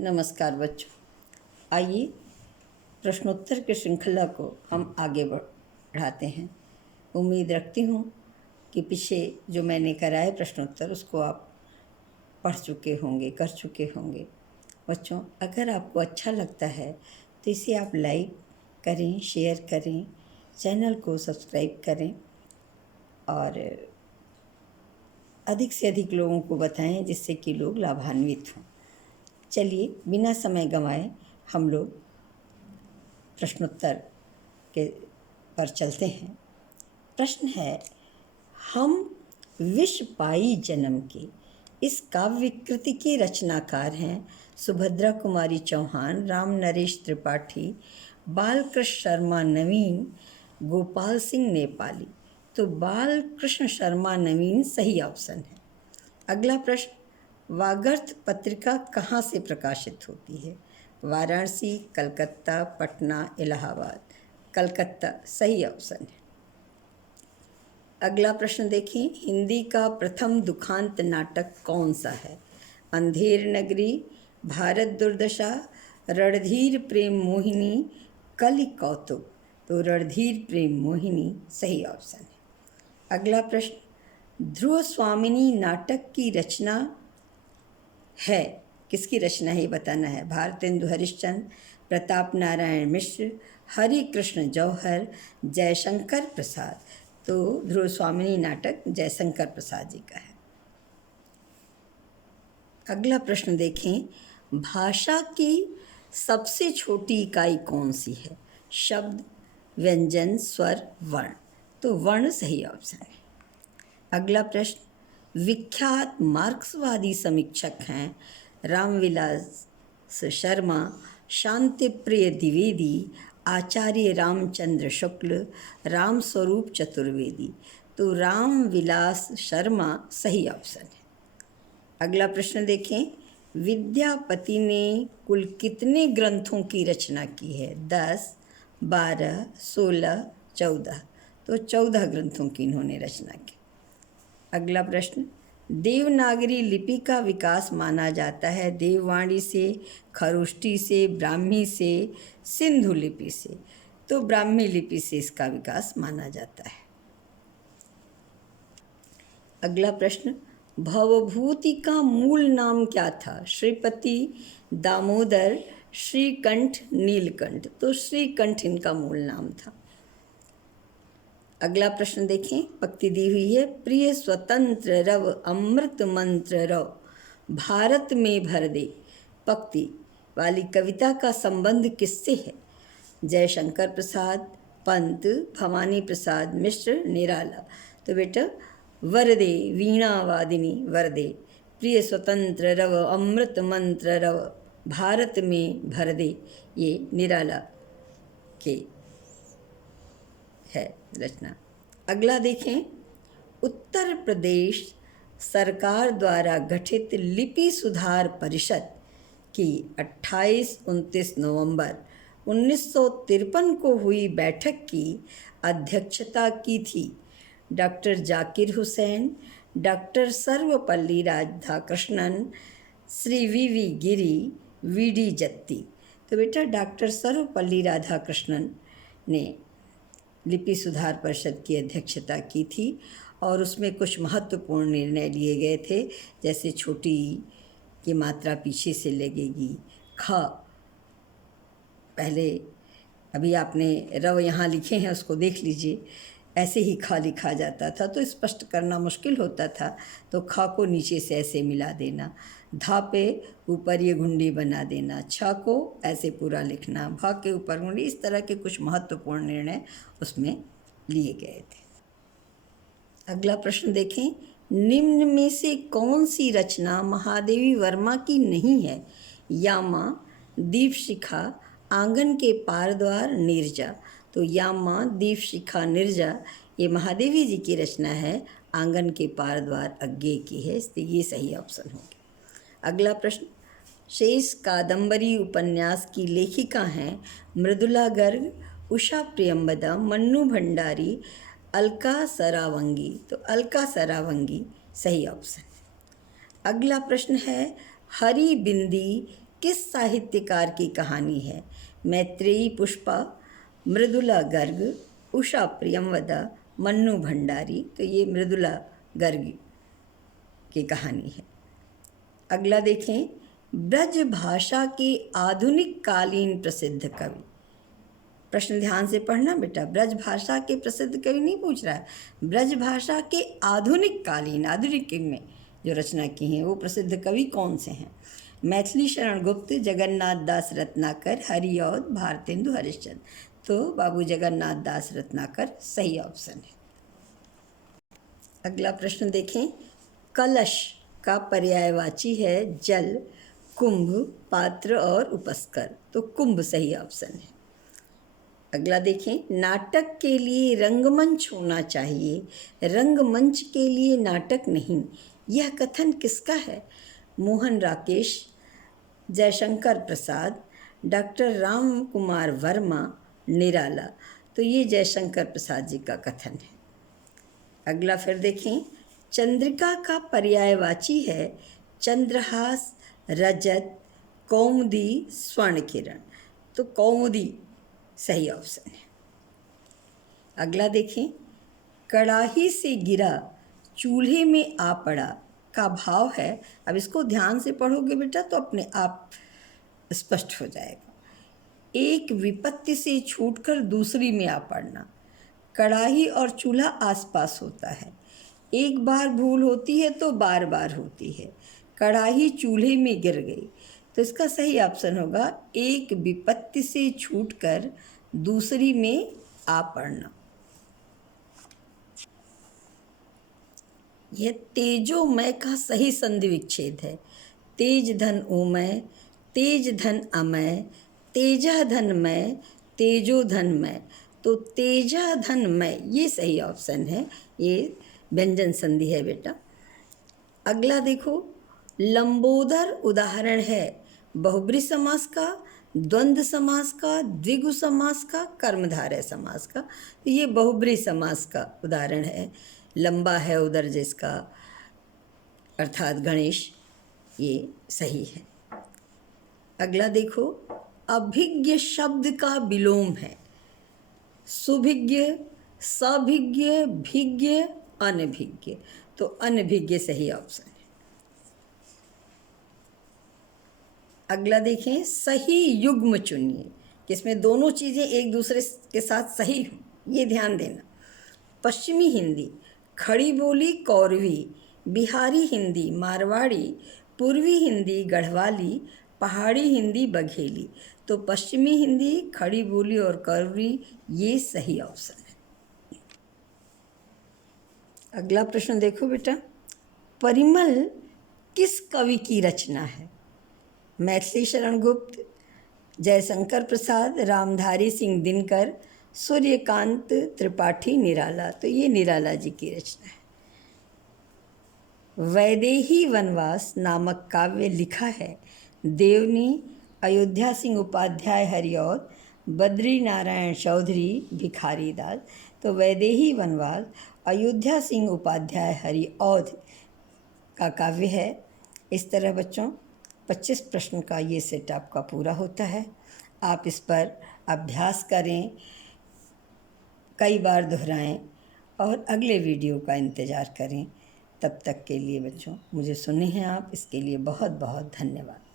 नमस्कार बच्चों। आइए प्रश्नोत्तर की श्रृंखला को हम आगे बढ़ाते हैं। उम्मीद रखती हूँ कि पीछे जो मैंने कराए प्रश्नोत्तर उसको आप पढ़ चुके होंगे, कर चुके होंगे। बच्चों, अगर आपको अच्छा लगता है तो इसे आप लाइक करें, शेयर करें, चैनल को सब्सक्राइब करें और अधिक से अधिक लोगों को बताएं जिससे कि लोग लाभान्वित हों। चलिए बिना समय गंवाए हम लोग प्रश्नोत्तर के पर चलते हैं। प्रश्न है, हम विष पाई जन्म के इस काव्य कृति के रचनाकार हैं सुभद्रा कुमारी चौहान, राम नरेश त्रिपाठी, बालकृष्ण शर्मा नवीन, गोपाल सिंह नेपाली। तो बालकृष्ण शर्मा नवीन सही ऑप्शन है। अगला प्रश्न, वागर्थ पत्रिका कहाँ से प्रकाशित होती है? वाराणसी, कलकत्ता, पटना, इलाहाबाद। कलकत्ता सही ऑप्शन है। अगला प्रश्न देखें, हिंदी का प्रथम दुखांत नाटक कौन सा है? अंधेर नगरी, भारत दुर्दशा, रणधीर प्रेम मोहिनी, कलि कौतुक। तो रणधीर प्रेम मोहिनी सही ऑप्शन है। अगला प्रश्न, ध्रुव स्वामिनी नाटक की रचना है, किसकी रचना है ये बताना है। भारतेंदु हरिश्चंद्र, प्रताप नारायण मिश्र, हरि कृष्ण जौहर, जयशंकर प्रसाद। तो ध्रुव स्वामिनी नाटक जयशंकर प्रसाद जी का है। अगला प्रश्न देखें, भाषा की सबसे छोटी इकाई कौन सी है? शब्द, व्यंजन, स्वर, वर्ण। तो वर्ण सही ऑप्शन है। अगला प्रश्न, विख्यात मार्क्सवादी समीक्षक हैं रामविलास शर्मा, शांतिप्रिय द्विवेदी, आचार्य रामचंद्र शुक्ल, रामस्वरूप चतुर्वेदी। तो रामविलास शर्मा सही ऑप्शन है। अगला प्रश्न देखें, विद्यापति ने कुल कितने ग्रंथों की रचना की है? 10, 12, 16, 14। तो 14 ग्रंथों की इन्होंने रचना की। अगला प्रश्न, देवनागरी लिपि का विकास माना जाता है देववाणी से, खरोष्टी से, ब्राह्मी से, सिंधु लिपि से। तो ब्राह्मी लिपि से इसका विकास माना जाता है। अगला प्रश्न, भवभूति का मूल नाम क्या था? श्रीपति, दामोदर, श्रीकंठ, नीलकंठ। तो श्रीकंठ इनका मूल नाम था। अगला प्रश्न देखें, पंक्ति दी हुई है, प्रिय स्वतंत्र रव अमृत मंत्र रव भारत में भर दे। पंक्ति वाली कविता का संबंध किससे है? जयशंकर प्रसाद, पंत, भवानी प्रसाद मिश्र, निराला। तो बेटा वरदे वीणा वादिनी वरदे, प्रिय स्वतंत्र रव अमृत मंत्र रव भारत में भर दे, ये निराला के है रचना। अगला देखें, उत्तर प्रदेश सरकार द्वारा गठित लिपि सुधार परिषद की 28-29 नवंबर 1953 को हुई बैठक की अध्यक्षता की थी doctor Zakir Hussain, doctor Sarvepalli Radhakrishnan, Shri V Giri, V Jatti. तो बेटा डॉक्टर सर्वपल्ली राधाकृष्णन ने लिपि सुधार परिषद की अध्यक्षता की थी और उसमें कुछ महत्वपूर्ण निर्णय लिए गए थे, जैसे छोटी की मात्रा पीछे से लगेगी, ख पहले, अभी आपने रव यहाँ लिखे हैं उसको देख लीजिए, ऐसे ही ख लिखा जाता था तो स्पष्ट करना मुश्किल होता था, तो ख को नीचे से ऐसे मिला देना, धा पे ऊपर ये घुंडी बना देना, छ को ऐसे पूरा लिखना, भ के ऊपर घुंडी। इस तरह के कुछ महत्वपूर्ण निर्णय उसमें लिए गए थे। अगला प्रश्न देखें, निम्न में से कौन सी रचना महादेवी वर्मा की नहीं है? यामा, दीपशिखा, आंगन के पार द्वार, नीरजा। तो यामा, दीपशिखा, नीरजा ये महादेवी जी की रचना है, आंगन के पार द्वार अज्ञे की है, इसलिए ये सही ऑप्शन होगी। अगला प्रश्न, शेष कादंबरी उपन्यास की लेखिका हैं मृदुला गर्ग, उषा प्रियंबदा, मन्नू भंडारी, अलका सरावंगी। तो अलका सरावंगी सही ऑप्शन है। अगला प्रश्न है, हरि बिंदी किस साहित्यकार की कहानी है? मैत्रेयी पुष्पा, मृदुला गर्ग, उषा प्रियमवदा, मन्नू भंडारी। तो ये मृदुला गर्ग की कहानी है। अगला देखें, ब्रज भाषा के आधुनिक कालीन प्रसिद्ध कवि। प्रश्न ध्यान से पढ़ना बेटा, ब्रज भाषा के प्रसिद्ध कवि नहीं पूछ रहा है, ब्रज भाषा के आधुनिक कालीन, आधुनिक युग में जो रचना की हैं वो प्रसिद्ध कवि कौन से हैं? मैथिली शरण गुप्त, जगन्नाथ दास रत्नाकर, हरिऔध, भारतेंदु हरिश्चंद्र। तो बाबू जगन्नाथ दास रत्नाकर सही ऑप्शन है। अगला प्रश्न देखें, कलश का पर्यायवाची है जल, कुंभ, पात्र और उपस्कर। तो कुंभ सही ऑप्शन है। अगला देखें, नाटक के लिए रंगमंच होना चाहिए, रंगमंच के लिए नाटक नहीं, यह कथन किसका है? मोहन राकेश, जयशंकर प्रसाद, डॉक्टर राम कुमार वर्मा, निराला। तो ये जयशंकर प्रसाद जी का कथन है। अगला फिर देखें, चंद्रिका का पर्यायवाची है चंद्रहास, रजत, कौमुदी, स्वर्ण किरण। तो कौमुदी सही ऑप्शन है। अगला देखें, कड़ाही से गिरा चूल्हे में आ पड़ा का भाव है। अब इसको ध्यान से पढ़ोगे बेटा तो अपने आप स्पष्ट हो जाएगा। एक विपत्ति से छूटकर दूसरी में आ पड़ना। कड़ाही और चूल्हा आसपास होता है, एक बार भूल होती है तो बार बार होती है। कड़ाही चूल्हे में गिर गई, तो इसका सही ऑप्शन होगा एक विपत्ति से छूटकर दूसरी में आ पड़ना। यह तेजोमय का सही संधि विच्छेद है। तेज धन ओमय, तेज धन अमय, तेजा धनमय, तेजो धनमय। तो तेजा धनमय ये सही ऑप्शन है, ये व्यंजन संधि है बेटा। अगला देखो, लंबोदर उदाहरण है बहुब्री समास का, द्वंद्व समास का, द्विगु समास का, कर्मधारय समास का। तो ये बहुब्री समास का उदाहरण है। लंबा है उदर जिसका, अर्थात गणेश, ये सही है। अगला देखो, अभिज्ञ शब्द का विलोम है सुभिज्ञ, सभिज्ञ, भिज्ञ, अनभिज्ञ। तो अनभिज्ञ सही ऑप्शन है। अगला देखें, सही युग्म चुनिए किसमें दोनों चीज़ें एक दूसरे के साथ सही हों, ये ध्यान देना। पश्चिमी हिंदी खड़ी बोली कौरवी, बिहारी हिंदी मारवाड़ी, पूर्वी हिंदी गढ़वाली, पहाड़ी हिंदी बघेली। तो पश्चिमी हिंदी, खड़ी बोली और कौरवी ये सही ऑप्शन है। अगला प्रश्न देखो बेटा, परिमल किस कवि की रचना है? मैथिली शरण गुप्त, जयशंकर प्रसाद, रामधारी सिंह दिनकर, सूर्यकांत त्रिपाठी, निराला। तो ये निराला जी की रचना है। वैदेही वनवास नामक काव्य लिखा है देवनी, अयोध्या सिंह उपाध्याय हरिऔध, बद्री नारायण चौधरी, भिखारी दास। तो वैदेही वनवास अयोध्या सिंह उपाध्याय हरिऔध का काव्य है। इस तरह बच्चों 25 प्रश्न का ये सेट आपका पूरा होता है। आप इस पर अभ्यास करें, कई बार दोहराएं और अगले वीडियो का इंतज़ार करें। तब तक के लिए बच्चों मुझे सुने हैं आप, इसके लिए बहुत बहुत धन्यवाद।